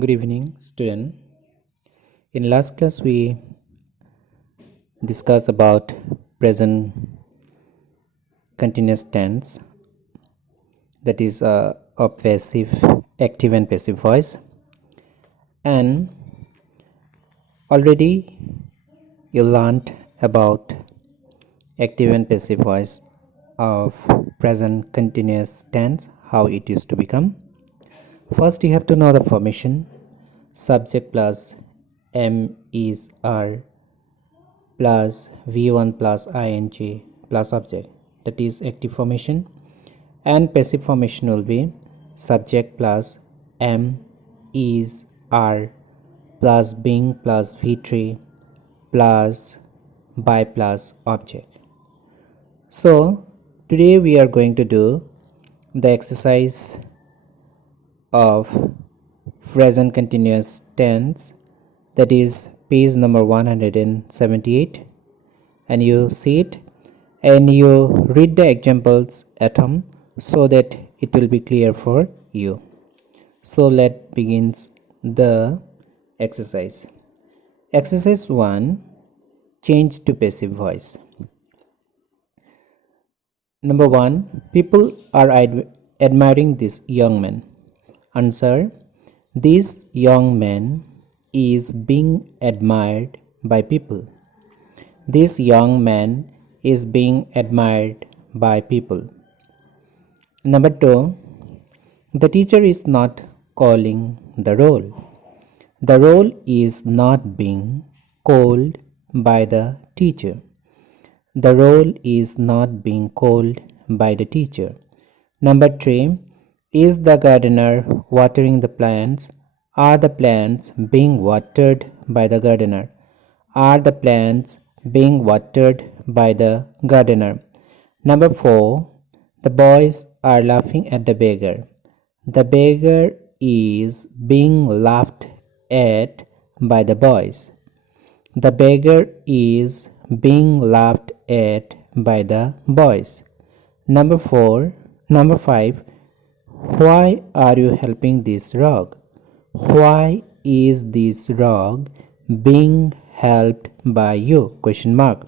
Good evening, student. In last class, we discussed about present continuous tense, that is of passive, active, and passive voice. And already you learned about active and passive voice of present continuous tense, how it used to become. First, you have to know the formation: subject plus am is are plus v1 plus ing plus object, that is active formation. And passive formation will be subject plus am is are plus being plus v3 plus by plus object. So today we are going to do the exercise of present continuous tense, that is page number 178, and you see it and you read the examples at home so that it will be clear for you. So let begins the exercise. Exercise 1, change to passive voice. Number 1, people are admiring this young man. Answer: this young man is being admired by people. This young man is being admired by people. Number 2, the teacher is not calling the roll. The roll is not being called by the teacher. The roll is not being called by the teacher. Number 3, is the gardener watering the plants? Are the plants being watered by the gardener? Are the plants being watered by the gardener? Number 4, the boys are laughing at the beggar. The beggar is being laughed at by the boys. The beggar is being laughed at by the boys. Number 5, why are you helping this rogue? Why is this rogue being helped by you? Question mark.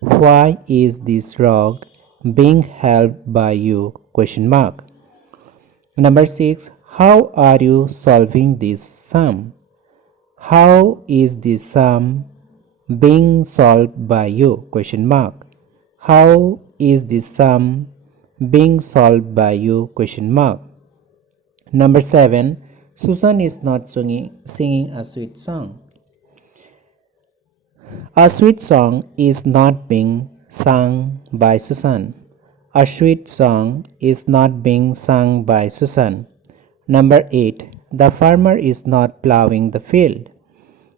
Why is this rogue being helped by you? Question mark. Number 6, how are you solving this sum? How is this sum being solved by you? Question mark. How is this sum being solved by you? Question mark. Number 7, Susan is not singing a sweet song. A sweet song is not being sung by Susan. A sweet song is not being sung by Susan. Number 8, the farmer is not plowing the field.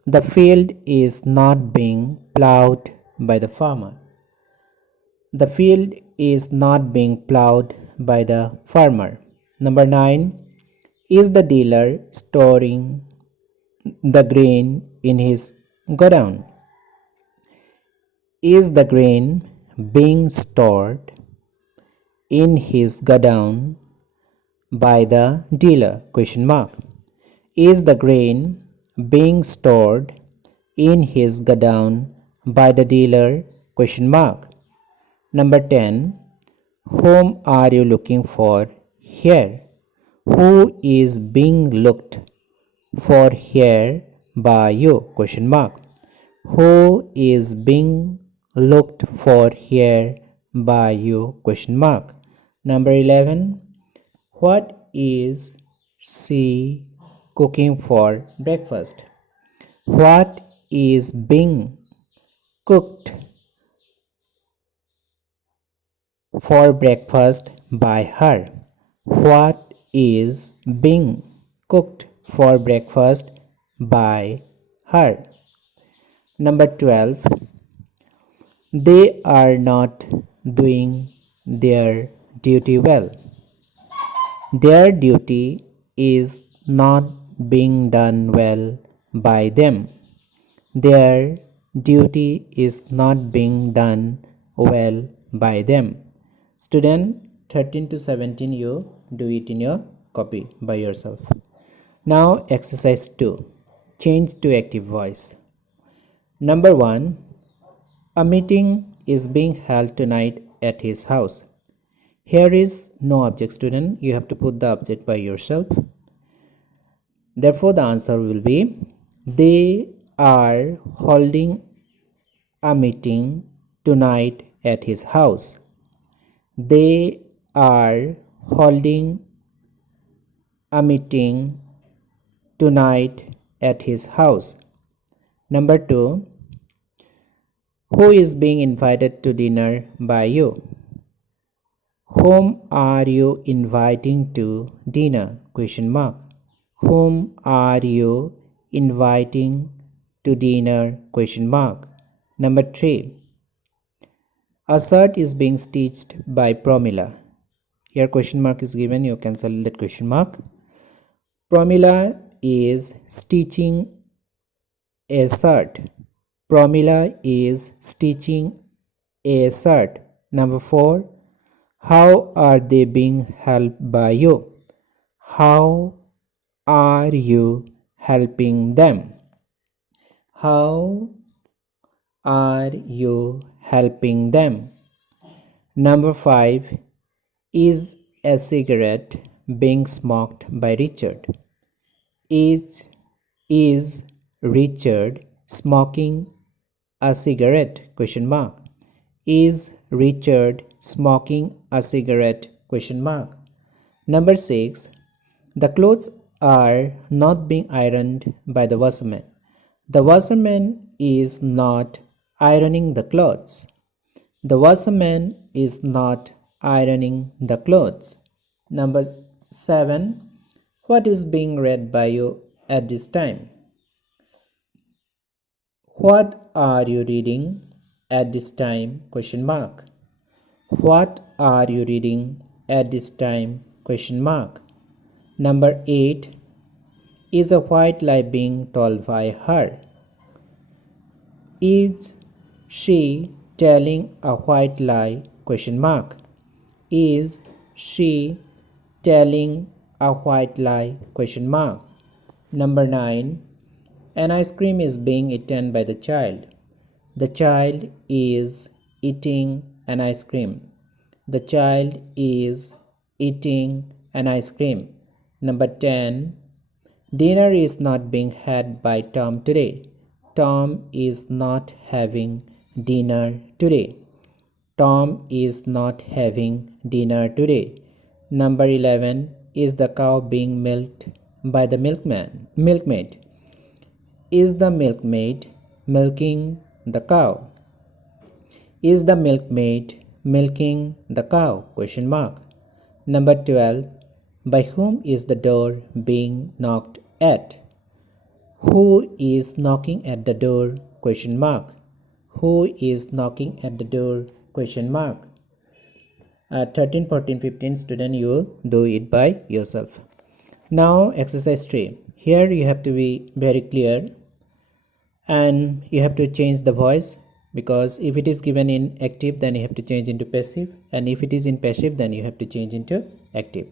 The field is not being plowed by the farmer. The field is not being plowed by the farmer. Number 9, is the dealer storing the grain in his godown? Is the grain being stored in his godown by the dealer? Question mark. Is the grain being stored in his godown by the dealer? Question mark. Number 10, whom are you looking for here? Who is being looked for here by you? Question mark. Who is being looked for here by you? Question mark. Number 11, what is she cooking for breakfast? What is being cooked for breakfast by her? What is being cooked for breakfast by her? Number 12, they are not doing their duty well. Their duty is not being done well by them. Their duty is not being done well by them. Student, 13 to 17 you do it in your copy by yourself. Now exercise 2. Change to active voice. Number 1. A meeting is being held tonight at his house. Here is no object, student. You have to put the object by yourself. Therefore, the answer will be they are holding a meeting tonight at his house. They are holding a meeting tonight at his house. Number 2. Who is being invited to dinner by you? Whom are you inviting to dinner? Question mark. Whom are you inviting to dinner? Question mark. Number 3. A shirt is being stitched by Pramila. Here question mark is given. You can select that question mark. Pramila is stitching a shirt. Pramila is stitching a shirt. Number 4. How are they being helped by you? How are you helping them? How are you helping them? Number 5. Is a cigarette being smoked by Richard? Is Richard smoking a cigarette? Question mark. Is Richard smoking a cigarette? Question mark. Number 6. The clothes are not being ironed by the washerman. The washerman is not ironing the clothes. The washerman is not ironing the clothes. Number 7. What is being read by you at this time? What are you reading at this time? Question mark. What are you reading at this time? Question mark. Number 8. Is a white lie being told by her? Is she telling a white lie? Question mark. Is she telling a white lie? Question mark. Number 9. An ice cream is being eaten by the child. The child is eating an ice cream. The child is eating an ice cream. Number 10. Dinner is not being had by Tom today. Tom is not having dinner today. Tom is not having dinner today. Number 11. Is the cow being milked by the milkmaid? Is the milkmaid milking the cow? Is the milkmaid milking the cow? Question mark. Number 12. By whom is the door being knocked at? Who is knocking at the door? Question mark. Who is knocking at the door? Question mark. 13, 14, 15 student, you do it by yourself. Now exercise 3. Here you have to be very clear and you have to change the voice, because if it is given in active then you have to change into passive, and if it is in passive then you have to change into active.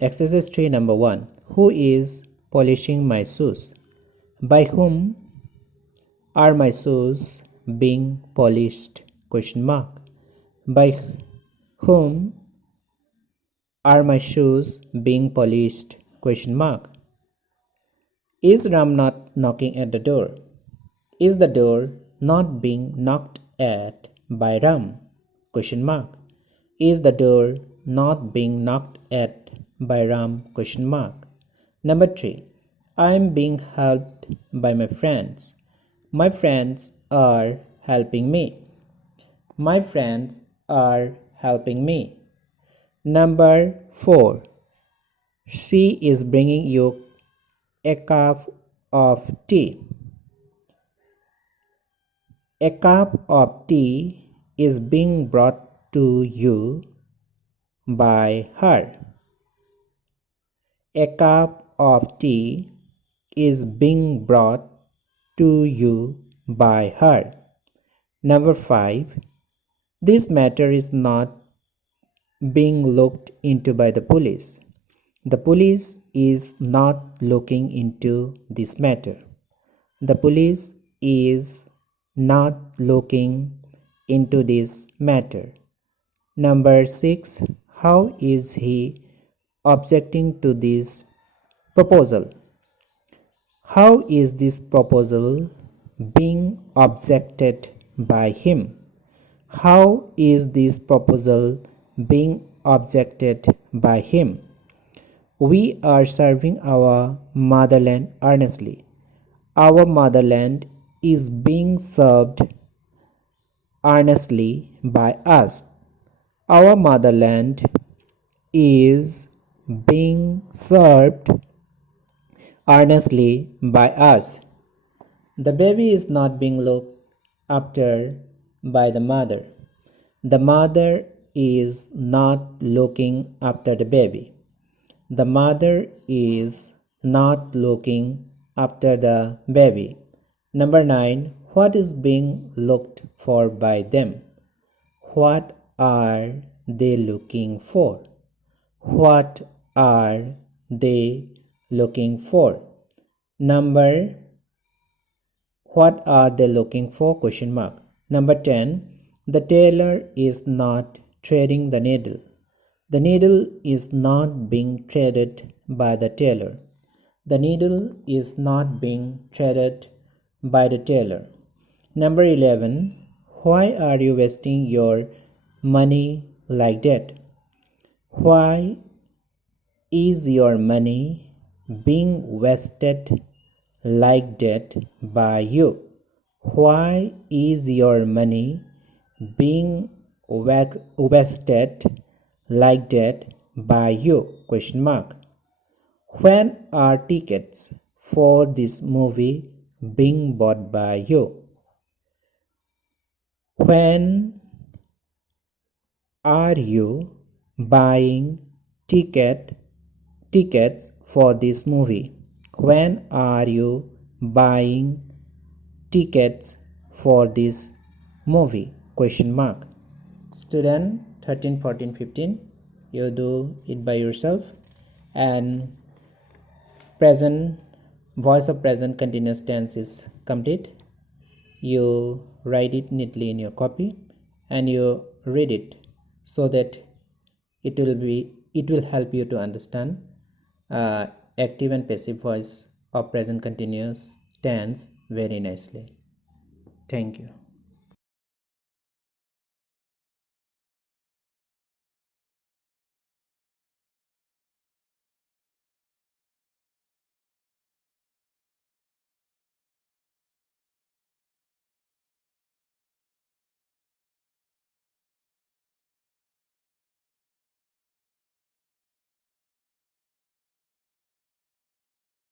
Exercise 3 number 1. Who is polishing my shoes? By whom are my shoes being polished? Question mark. By whom are my shoes being polished? Question mark. Is Ram not knocking at the door? Is the door not being knocked at by Ram? Question mark. Is the door not being knocked at by Ram? Question mark. Number 3. I am being helped by my friends. My friends are helping me. My friends are helping me. Number 4. She is bringing you a cup of tea. A cup of tea is being brought to you by her. A cup of tea is being brought to you by her. Number 5. This matter is not being looked into by the police. The police is not looking into this matter. The police is not looking into this matter. Number 6. How is he objecting to this proposal? How is this proposal being objected by him? How is this proposal being objected by him? We are serving our motherland earnestly. Our motherland is being served earnestly by us. Our motherland is being served earnestly by us. The baby is not being looked after by the mother. The mother is not looking after the baby. The mother is not looking after the baby. Number 9. What is being looked for by them? What are they looking for? What are they looking for? What are they looking for? Question mark. Number 10. The tailor is not threading the needle. The needle is not being threaded by the tailor. The needle is not being threaded by the tailor. Number 11. Why are you wasting your money like that? Why is your money being wasted like that by you? Why is your money being wasted like that by you? Question mark. When are tickets for this movie being bought by you? When are you buying tickets for this movie? When are you buying tickets for this movie? Question mark. Student 13, 14, 15, you do it by yourself. And present, voice of present continuous tense is complete. You write it neatly in your copy and you read it so that it will help you to understand active and passive voice of present continuous tense very nicely. Thank you.